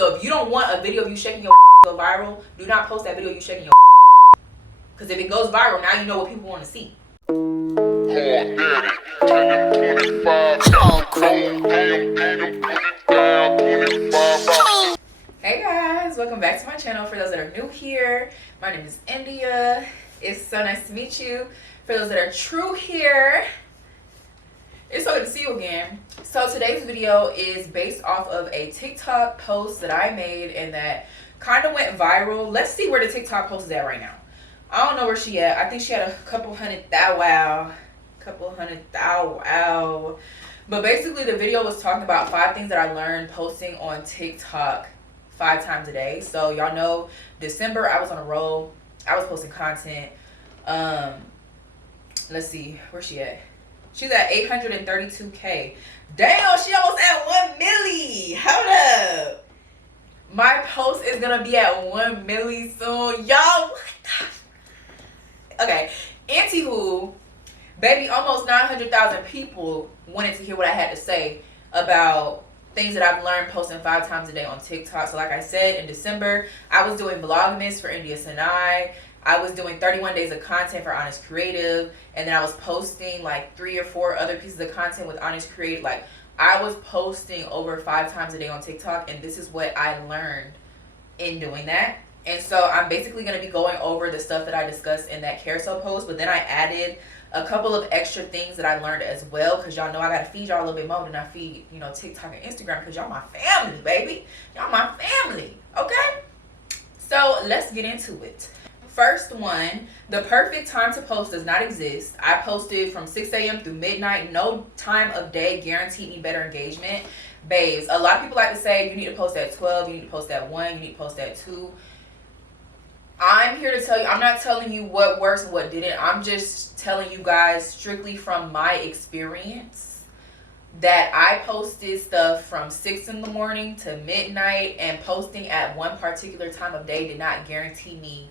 So if you don't want a video of you shaking your go viral, do not post that video of you shaking your because if it goes viral, now you know what people want to see. Hey guys, welcome back to my channel. For those that are new here, my name is India. It's so nice to meet you. For those that are true here, it's so good to see you again. So today's video is based off of a TikTok post that I made and that kind of went viral. Let's see where the TikTok post is at right now. I don't know where she at. I think she had a couple hundred thou. But basically the video was talking about 5 things that I learned posting on TikTok 5 times a day. So y'all know December I was on a roll. I was posting content. Let's see, where's she at? She's at 832K. Damn, she almost at 1 milli. Hold up. My post is gonna be at 1 milli soon. Y'all, what the? Okay, anywho, baby, almost 900,000 people wanted to hear what I had to say about things that I've learned posting 5 times a day on TikTok. So like I said, in December, I was doing Vlogmas for Synai. I was doing 31 days of content for IANYS Creative. And then I was posting like 3 or 4 other pieces of content with IANYS Creative. Like, I was posting over 5 times a day on TikTok. And this is what I learned in doing that. And so I'm basically going to be going over the stuff that I discussed in that carousel post. But then I added a couple of extra things that I learned as well, because y'all know I gotta feed y'all a little bit more than I feed, you know, TikTok and Instagram, because y'all my family, baby. Y'all my family, okay? So let's get into it. First one, the perfect time to post does not exist. I posted from 6 a.m. through midnight. No time of day guaranteed me better engagement. Babes, a lot of people like to say you need to post at 12, you need to post at 1, you need to post at 2. I'm here to tell you, I'm not telling you what works and what didn't. I'm just telling you guys strictly from my experience that I posted stuff from 6 in the morning to midnight, and posting at one particular time of day did not guarantee me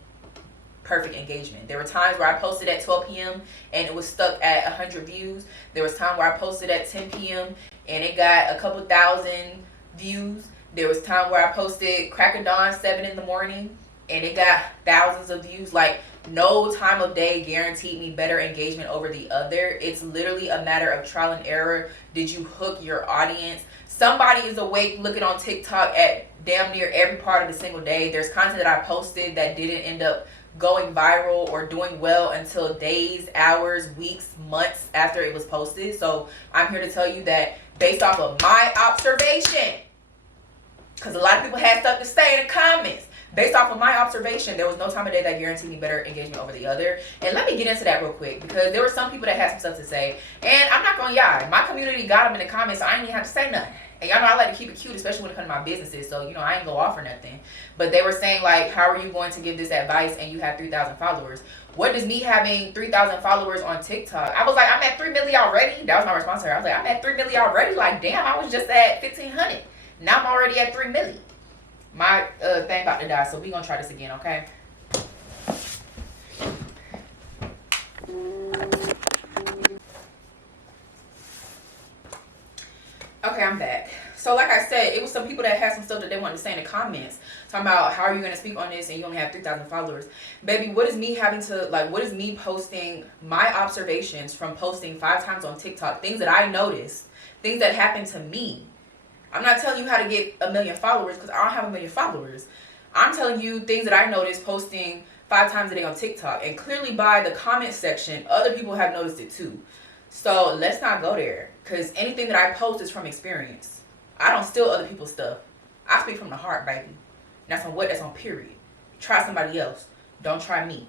perfect engagement. There were times where I posted at 12 p.m. and it was stuck at 100 views. There was time where I posted at 10 p.m. and it got a couple thousand views. There was time where I posted crack of dawn 7 in the morning and it got thousands of views. Like, no time of day guaranteed me better engagement over the other. It's literally a matter of trial and error. Did you hook your audience? Somebody is awake looking on TikTok at damn near every part of the single day. There's content that I posted that didn't end up going viral or doing well until days, hours, weeks, months after it was posted. So I'm here to tell you that based off of my observation, because a lot of people had stuff to say in the comments. Based off of my observation, there was no time of day that guaranteed me better engagement over the other. And let me get into that real quick, because there were some people that had some stuff to say. And I'm not going to lie, my community got them in the comments, so I ain't even have to say nothing. And y'all know I like to keep it cute, especially when it comes to my businesses. So, you know, I ain't go off or nothing. But they were saying, like, how are you going to give this advice and you have 3,000 followers? What does me having 3,000 followers on TikTok? I was like, I'm at 3 million already. That was my response to her. I was like, I'm at 3 million already. Like, damn, I was just at 1,500. Now I'm already at 3 million. My thing about to die, so we gonna try this again, okay? Okay, I'm back. So like I said, it was some people that had some stuff that they wanted to say in the comments, talking about how are you gonna speak on this and you only have 3,000 followers. Baby, what is me having to, like, what is me posting my observations from posting 5 times on TikTok, things that I noticed, things that happened to me. I'm not telling you how to get 1 million followers, because I don't have 1 million followers. I'm telling you things that I noticed posting 5 times a day on TikTok. And clearly by the comment section, other people have noticed it too. So let's not go there, because anything that I post is from experience. I don't steal other people's stuff. I speak from the heart, baby. And that's on what? That's on period. Try somebody else. Don't try me.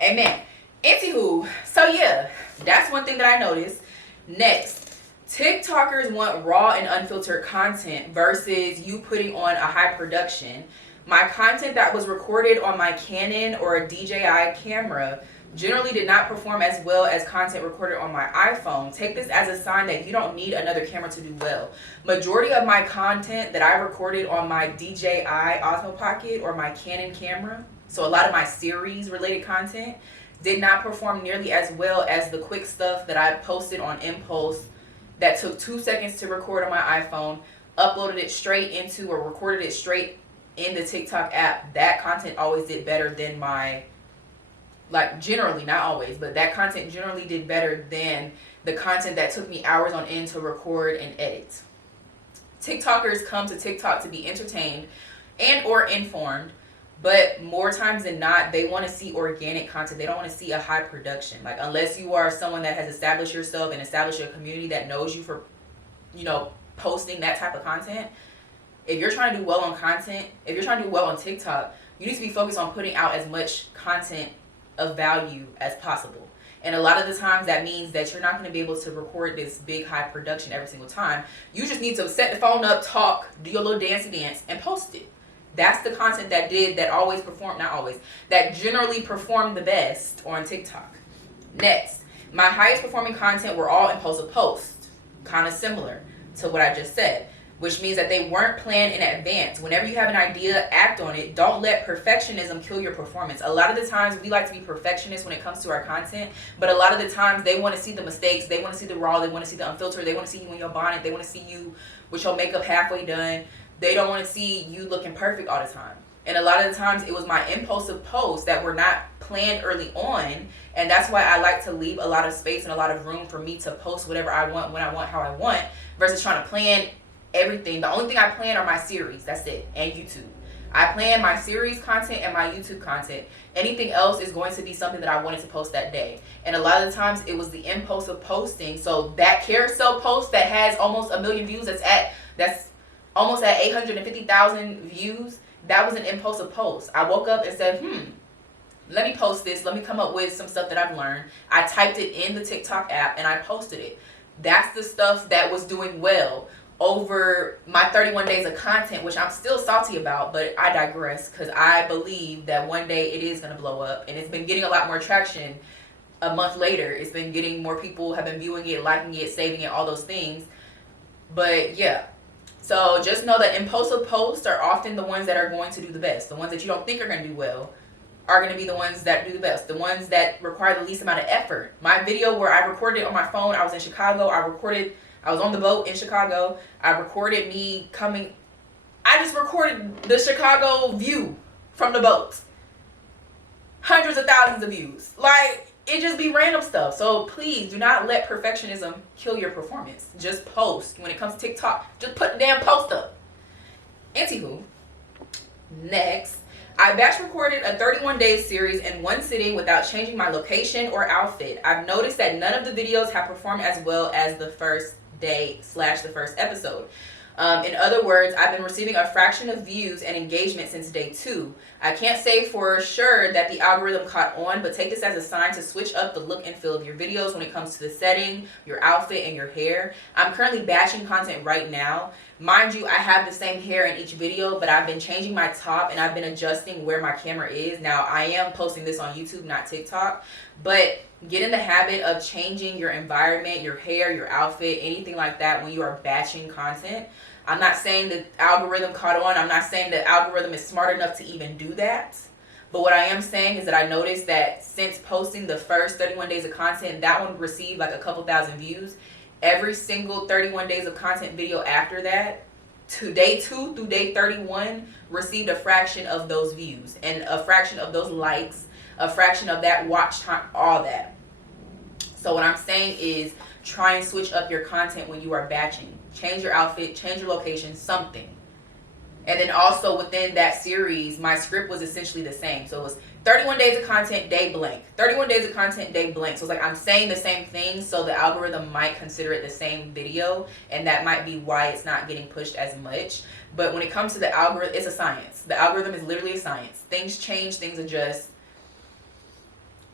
Amen. Anywho, so yeah, that's one thing that I noticed. Next. TikTokers want raw and unfiltered content versus you putting on a high production. My content that was recorded on my Canon or a DJI camera generally did not perform as well as content recorded on my iPhone. Take this as a sign that you don't need another camera to do well. Majority of my content that I recorded on my DJI Osmo Pocket or my Canon camera, so a lot of my series related content, did not perform nearly as well as the quick stuff that I posted on Impulse that took 2 seconds to record on my iPhone, uploaded it straight into or recorded it straight in the TikTok app, that content always did better than my, like, generally, not always, but that content generally did better than the content that took me hours on end to record and edit. TikTokers come to TikTok to be entertained and or informed, but more times than not, they want to see organic content. They don't want to see a high production. Like, unless you are someone that has established yourself and established a community that knows you for, you know, posting that type of content. If you're trying to do well on content, if you're trying to do well on TikTok, you need to be focused on putting out as much content of value as possible. And a lot of the times that means that you're not going to be able to record this big high production every single time. You just need to set the phone up, talk, do your little dancey dance, and post it. That's the content that always performed, not always, that generally performed the best on TikTok. Next, my highest performing content were all impulsive posts, kind of similar to what I just said, which means that they weren't planned in advance. Whenever you have an idea, act on it. Don't let perfectionism kill your performance. A lot of the times we like to be perfectionists when it comes to our content, but a lot of the times they want to see the mistakes, they want to see the raw, they want to see the unfiltered, they want to see you in your bonnet, they want to see you with your makeup halfway done. They don't want to see you looking perfect all the time. And a lot of the times it was my impulsive posts that were not planned early on, and that's why I like to leave a lot of space and a lot of room for me to post whatever I want, when I want, how I want, versus trying to plan everything. The only thing I plan are my series, that's it, and YouTube. I plan my series content and my YouTube content. Anything else is going to be something that I wanted to post that day. And a lot of the times it was the impulsive posting. So that carousel post that has almost 1 million views, that's almost at 850,000 views, that was an impulsive post. I woke up and said, let me post this. Let me come up with some stuff that I've learned. I typed it in the TikTok app and I posted it. That's the stuff that was doing well over my 31 days of content, which I'm still salty about, but I digress, because I believe that one day it is going to blow up, and it's been getting a lot more traction a month later. It's been getting more people have been viewing it, liking it, saving it, all those things. But yeah, so just know that impulsive posts are often the ones that are going to do the best. The ones that you don't think are going to do well are going to be the ones that do the best. The ones that require the least amount of effort. My video where I recorded it on my phone, I was in Chicago, I was on the boat in Chicago. I recorded me coming. I just recorded the Chicago view from the boat. Hundreds of thousands of views. Like, it just be random stuff. So please do not let perfectionism kill your performance. Just post. When it comes to TikTok, just put the damn post up. Anywho, next, I batch recorded a 31-day series in one sitting without changing my location or outfit. I've noticed that none of the videos have performed as well as the first day / the first episode. In other words, I've been receiving a fraction of views and engagement since day 2. I can't say for sure that the algorithm caught on, but take this as a sign to switch up the look and feel of your videos when it comes to the setting, your outfit, and your hair. I'm currently batching content right now. Mind you, I have the same hair in each video, but I've been changing my top and I've been adjusting where my camera is. Now, I am posting this on YouTube, not TikTok, but get in the habit of changing your environment, your hair, your outfit, anything like that when you are batching content. I'm not saying the algorithm caught on. I'm not saying the algorithm is smart enough to even do that. But what I am saying is that I noticed that since posting the first 31 days of content, that one received like a couple thousand views. Every single 31 days of content video after that, to day 2 through day 31, received a fraction of those views and a fraction of those likes, a fraction of that watch time, all that. So what I'm saying is try and switch up your content when you are batching. Change your outfit, change your location, something. And then also within that series, my script was essentially the same. So it was 31 days of content, day blank. 31 days of content, day blank. So it's like I'm saying the same thing, so the algorithm might consider it the same video, and that might be why it's not getting pushed as much. But when it comes to the algorithm, it's a science. The algorithm is literally a science. Things change, things adjust.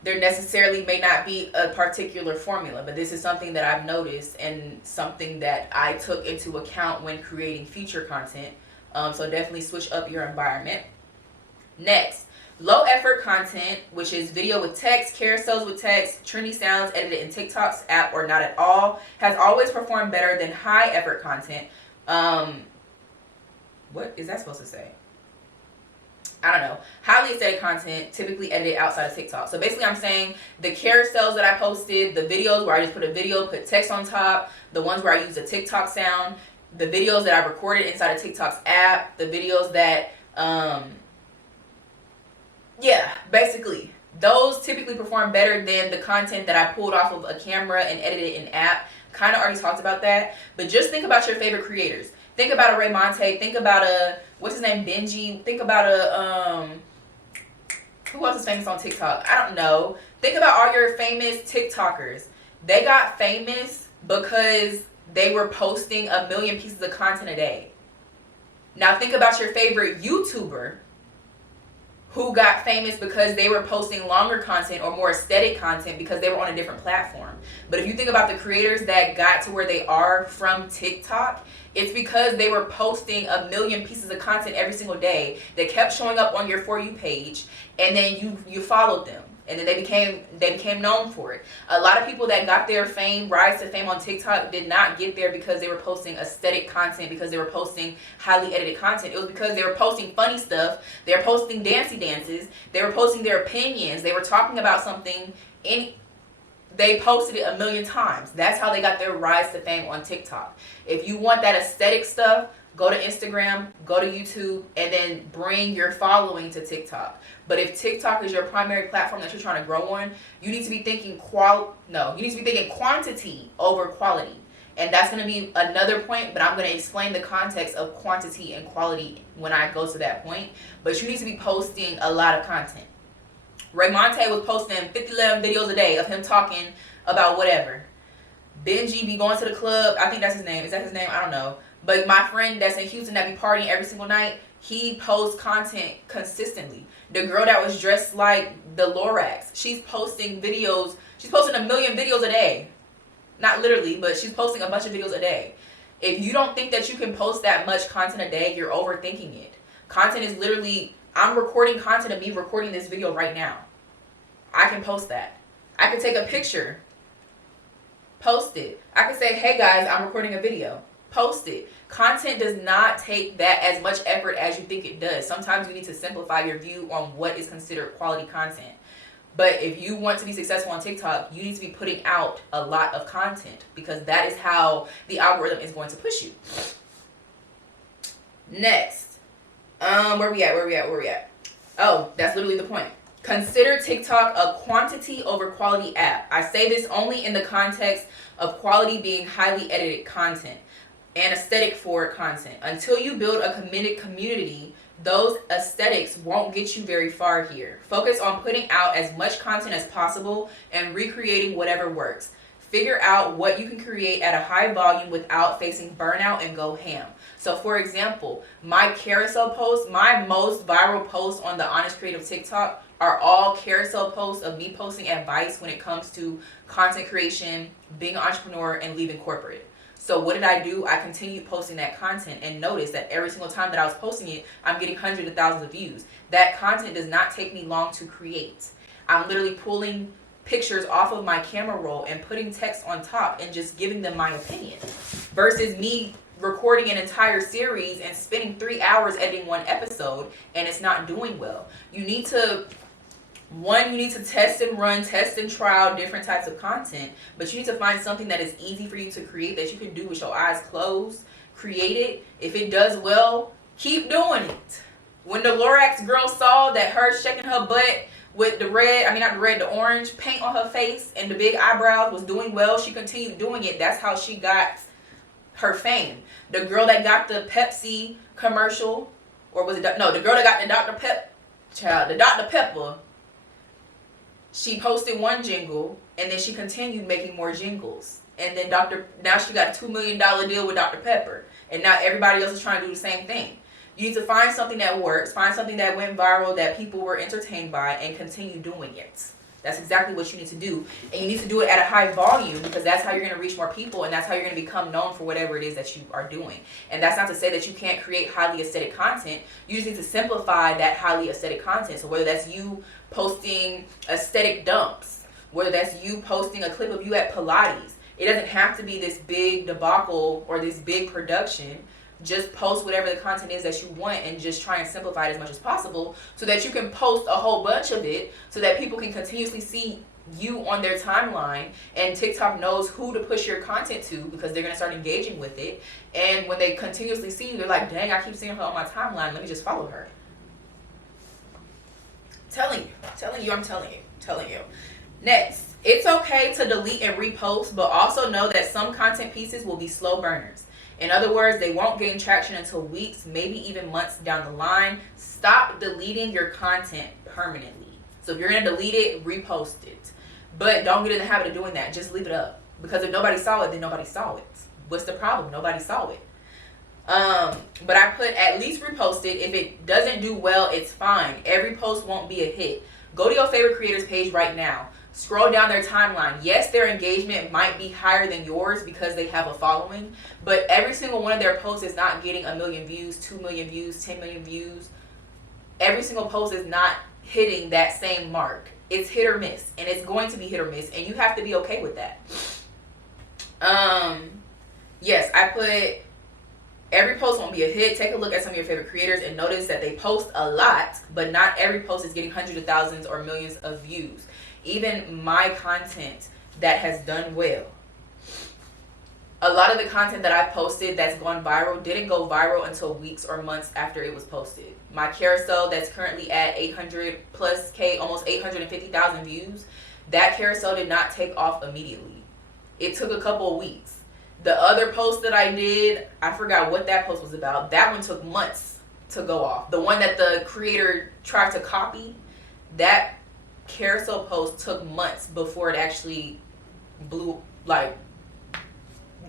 There necessarily may not be a particular formula, but this is something that I've noticed and something that I took into account when creating future content. So definitely switch up your environment. Next, low effort content, which is video with text, carousels with text, trendy sounds edited in TikTok's app or not at all, has always performed better than high effort content. What is that supposed to say? I don't know. Highly aesthetic content, typically edited outside of TikTok. So basically I'm saying the carousels that I posted, the videos where I just put a video, put text on top, the ones where I use a TikTok sound, the videos that I recorded inside of TikTok's app, the videos that, yeah, basically, those typically perform better than the content that I pulled off of a camera and edited in app. Kind of already talked about that, but just think about your favorite creators. Think about a Ray Monte, think about a, what's his name, Benji, think about a, who else is famous on TikTok? I don't know. Think about all your famous TikTokers. They got famous because they were posting 1 million pieces of content a day. Now think about your favorite YouTuber who got famous because they were posting longer content or more aesthetic content because they were on a different platform. But if you think about the creators that got to where they are from TikTok, it's because they were posting 1 million pieces of content every single day that kept showing up on your For You page, and then you followed them. And then they became known for it. A lot of people that got their fame, rise to fame on TikTok, did not get there because they were posting aesthetic content, because they were posting highly edited content. It was because they were posting funny stuff. They were posting dancey dances. They were posting their opinions. They were talking about something. They posted it 1 million times. That's how they got their rise to fame on TikTok. If you want that aesthetic stuff, go to Instagram, go to YouTube, and then bring your following to TikTok. But if TikTok is your primary platform that you're trying to grow on, you need to be thinking quantity over quality. And that's going to be another point, but I'm going to explain the context of quantity and quality when I go to that point. But you need to be posting a lot of content. Ray Monte was posting 50-11 videos a day of him talking about whatever. Benji be going to the club. I think that's his name. Is that his name? I don't know. But my friend that's in Houston that be partying every single night, he posts content consistently. The girl that was dressed like the Lorax, she's posting videos. She's posting 1 million videos a day. Not literally, but she's posting a bunch of videos a day. If you don't think that you can post that much content a day, you're overthinking it. Content is literally, I'm recording content of me recording this video right now. I can post that. I can take a picture, post it. I can say, hey guys, I'm recording a video. Post it. Content does not take that as much effort as you think it does. Sometimes you need to simplify your view on what is considered quality content. But if you want to be successful on TikTok, you need to be putting out a lot of content, because that is how the algorithm is going to push you. Next, where we at? Oh, that's literally the point. Consider TikTok a quantity over quality app. I say this only in the context of quality being highly edited content and aesthetic forward content. Until you build a committed community, those aesthetics won't get you very far here. Focus on putting out as much content as possible and recreating whatever works. Figure out what you can create at a high volume without facing burnout, and go ham. So for example, my carousel posts, my most viral posts on the IANYS Creative TikTok are all carousel posts of me posting advice when it comes to content creation, being an entrepreneur, and leaving corporate. So what did I do? I continued posting that content, and noticed that every single time that I was posting it, I'm getting hundreds of thousands of views. That content does not take me long to create. I'm literally pulling pictures off of my camera roll and putting text on top and just giving them my opinion, versus me recording an entire series and spending 3 hours editing one episode and it's not doing well. You need to test and run, test and trial different types of content, but you need to find something that is easy for you to create, that you can do with your eyes closed. Create it. If it does well, keep doing it. When the Lorax girl saw that her shaking her butt with the orange paint on her face and the big eyebrows was doing well, she continued doing it. That's how she got her fame. The girl that got the Pepsi commercial, or was it, no, the girl that got the Dr. Pepper, she posted one jingle and then she continued making more jingles. And then now she got a $2 million deal with Dr. Pepper. And now everybody else is trying to do the same thing. You need to find something that works, find something that went viral, that people were entertained by, and continue doing it. That's exactly what you need to do. And you need to do it at a high volume, because that's how you're going to reach more people, and that's how you're going to become known for whatever it is that you are doing. And that's not to say that you can't create highly aesthetic content. You just need to simplify that highly aesthetic content. So whether that's you posting aesthetic dumps, whether that's you posting a clip of you at Pilates, it doesn't have to be this big debacle or this big production. Just post whatever the content is that you want, and just try and simplify it as much as possible, so that you can post a whole bunch of it, so that people can continuously see you on their timeline, and TikTok knows who to push your content to because they're going to start engaging with it. And when they continuously see you, they're like, dang, I keep seeing her on my timeline, let me just follow her. Telling you. Next, it's okay to delete and repost, but also know that some content pieces will be slow burners. In other words, they won't gain traction until weeks, maybe even months down the line. Stop deleting your content permanently. So if you're going to delete it, repost it. But don't get in the habit of doing that. Just leave it up. Because if nobody saw it, then nobody saw it. What's the problem? Nobody saw it. But I put at least repost it. If it doesn't do well, it's fine. Every post won't be a hit. Go to your favorite creators page right now. Scroll down their timeline. Yes, their engagement might be higher than yours because they have a following, but every single one of their posts is not getting 1 million views, 2 million views, 10 million views. Every single post is not hitting that same mark. It's hit or miss, and it's going to be hit or miss, and you have to be okay with that. Yes, I put every post won't be a hit. Take a look at some of your favorite creators and notice that they post a lot, but not every post is getting hundreds of thousands or millions of views. Even my content that has done well. A lot of the content that I posted that's gone viral didn't go viral until weeks or months after it was posted. My carousel that's currently at 800 plus K, almost 850,000 views, that carousel did not take off immediately. It took a couple of weeks. The other post that I did, I forgot what that post was about. That one took months to go off. The one that the creator tried to copy, that carousel post took months before it actually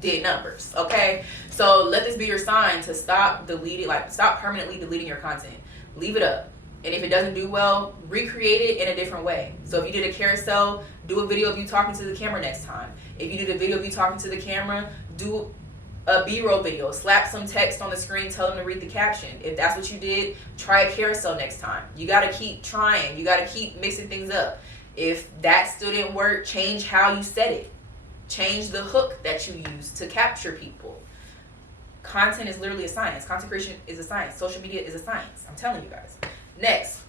did numbers. Okay, so let this be your sign to stop permanently deleting your content. Leave it up, and if it doesn't do well, recreate it in a different way. So if you did a carousel, do a video of you talking to the camera next time. If you did a video of you talking to the camera, do a B-roll video, slap some text on the screen, tell them to read the caption. If that's what you did, try a carousel next time. You got to keep trying. You got to keep mixing things up. If that still didn't work, change how you said it. Change the hook that you use to capture people. Content is literally a science. Content creation is a science. Social media is a science. I'm telling you guys. Next,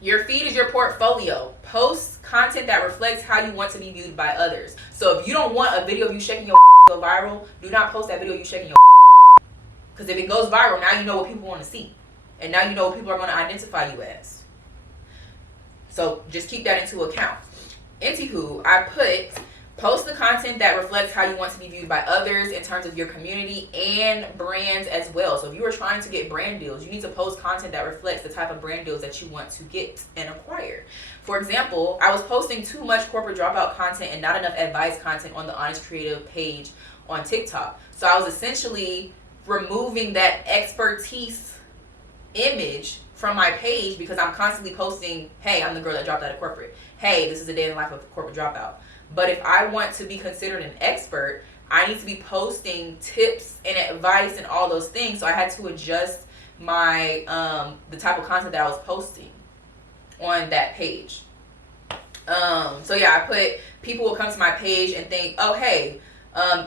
your feed is your portfolio. Post content that reflects how you want to be viewed by others. So if you don't want a video of you shaking your go viral, do not post that video of you shaking your because if it goes viral, now you know what people want to see, and now you know what people are going to identify you as. So just keep that into account. Anywho, I put post the content that reflects how you want to be viewed by others in terms of your community and brands as well. So if you are trying to get brand deals, you need to post content that reflects the type of brand deals that you want to get and acquire. For example, I was posting too much corporate dropout content and not enough advice content on the IANYS Creative page on TikTok. So I was essentially removing that expertise image from my page because I'm constantly posting, hey, I'm the girl that dropped out of corporate. Hey, this is the day in the life of a corporate dropout. But if I want to be considered an expert, I need to be posting tips and advice and all those things. So I had to adjust my the type of content that I was posting on that page. So yeah, I put people will come to my page and think, oh hey,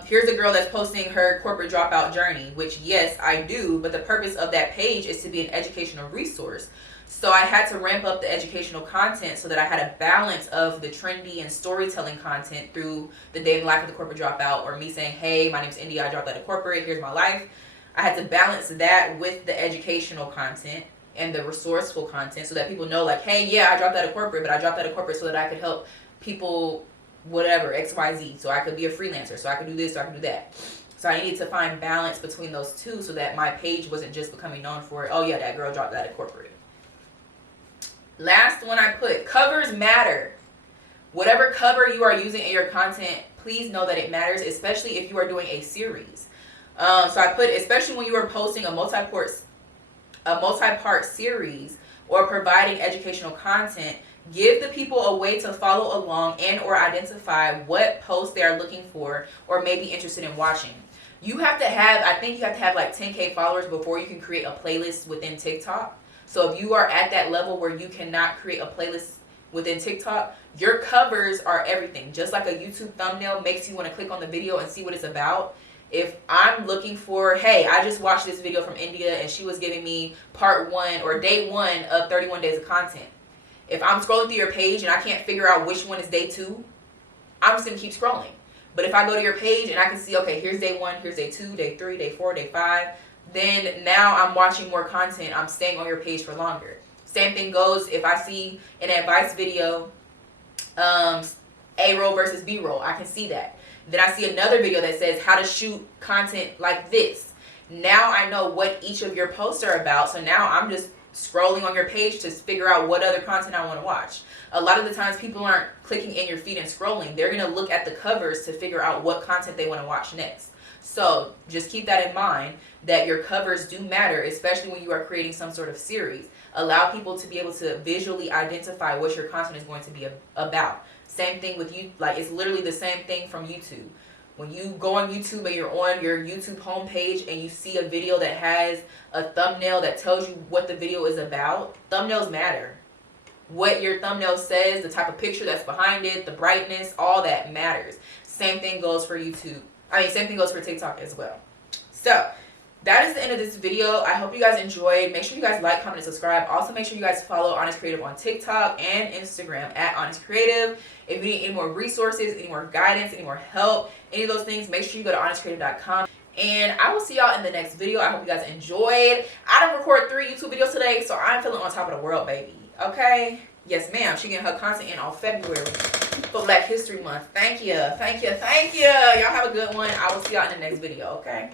here's a girl that's posting her corporate dropout journey, which yes, I do, but the purpose of that page is to be an educational resource. So I had to ramp up the educational content so that I had a balance of the trendy and storytelling content through the day in the life of the corporate dropout, or me saying, hey, my name's India, I dropped out of corporate, here's my life. I had to balance that with the educational content and the resourceful content so that people know like, hey, yeah, I dropped out of corporate, but I dropped out of corporate so that I could help people, whatever, XYZ. So I could be a freelancer, so I could do this, so I could do that. So I needed to find balance between those two so that my page wasn't just becoming known for, oh yeah, that girl dropped out of corporate. Last one I put, covers matter. Whatever cover you are using in your content, please know that it matters, especially if you are doing a series. So I put, especially when you are posting a multi-part series or providing educational content, give the people a way to follow along and or identify what posts they are looking for or may be interested in watching. You have to have, I think you have to have like 10K followers before you can create a playlist within TikTok. So if you are at that level where you cannot create a playlist within TikTok, your covers are everything. Just like a YouTube thumbnail makes you want to click on the video and see what it's about. If I'm looking for, hey, I just watched this video from India and she was giving me part 1 or day 1 of 31 days of content. If I'm scrolling through your page and I can't figure out which one is day 2, I'm just going to keep scrolling. But if I go to your page and I can see, okay, here's day 1, here's day 2, day 3, day 4, day 5, then now I'm watching more content. I'm staying on your page for longer. Same thing goes if I see an advice video, A-roll versus B-roll. I can see that. Then I see another video that says how to shoot content like this. Now I know what each of your posts are about. So now I'm just scrolling on your page to figure out what other content I want to watch. A lot of the times people aren't clicking in your feed and scrolling. They're going to look at the covers to figure out what content they want to watch next. So just keep that in mind, that your covers do matter, especially when you are creating some sort of series. Allow people to be able to visually identify what your content is going to be about. Same thing with you, like it's literally the same thing from YouTube. When you go on YouTube and you're on your YouTube homepage and you see a video that has a thumbnail that tells you what the video is about, thumbnails matter. What your thumbnail says, the type of picture that's behind it, the brightness, all that matters. Same thing goes for YouTube. Same thing goes for TikTok as well. So that is the end of this video. I hope you guys enjoyed. Make sure you guys like, comment, and subscribe. Also, make sure you guys follow IANYS Creative on TikTok and Instagram at IANYS Creative. If you need any more resources, any more guidance, any more help, any of those things, make sure you go to IANYScreative.com. And I will see y'all in the next video. I hope you guys enjoyed. I done recorded 3 YouTube videos today, so I'm feeling on top of the world, baby. Okay? Yes, ma'am. She getting her content in on February for Black History Month. Thank you. Thank you. Thank you. Y'all have a good one. I will see y'all in the next video, okay?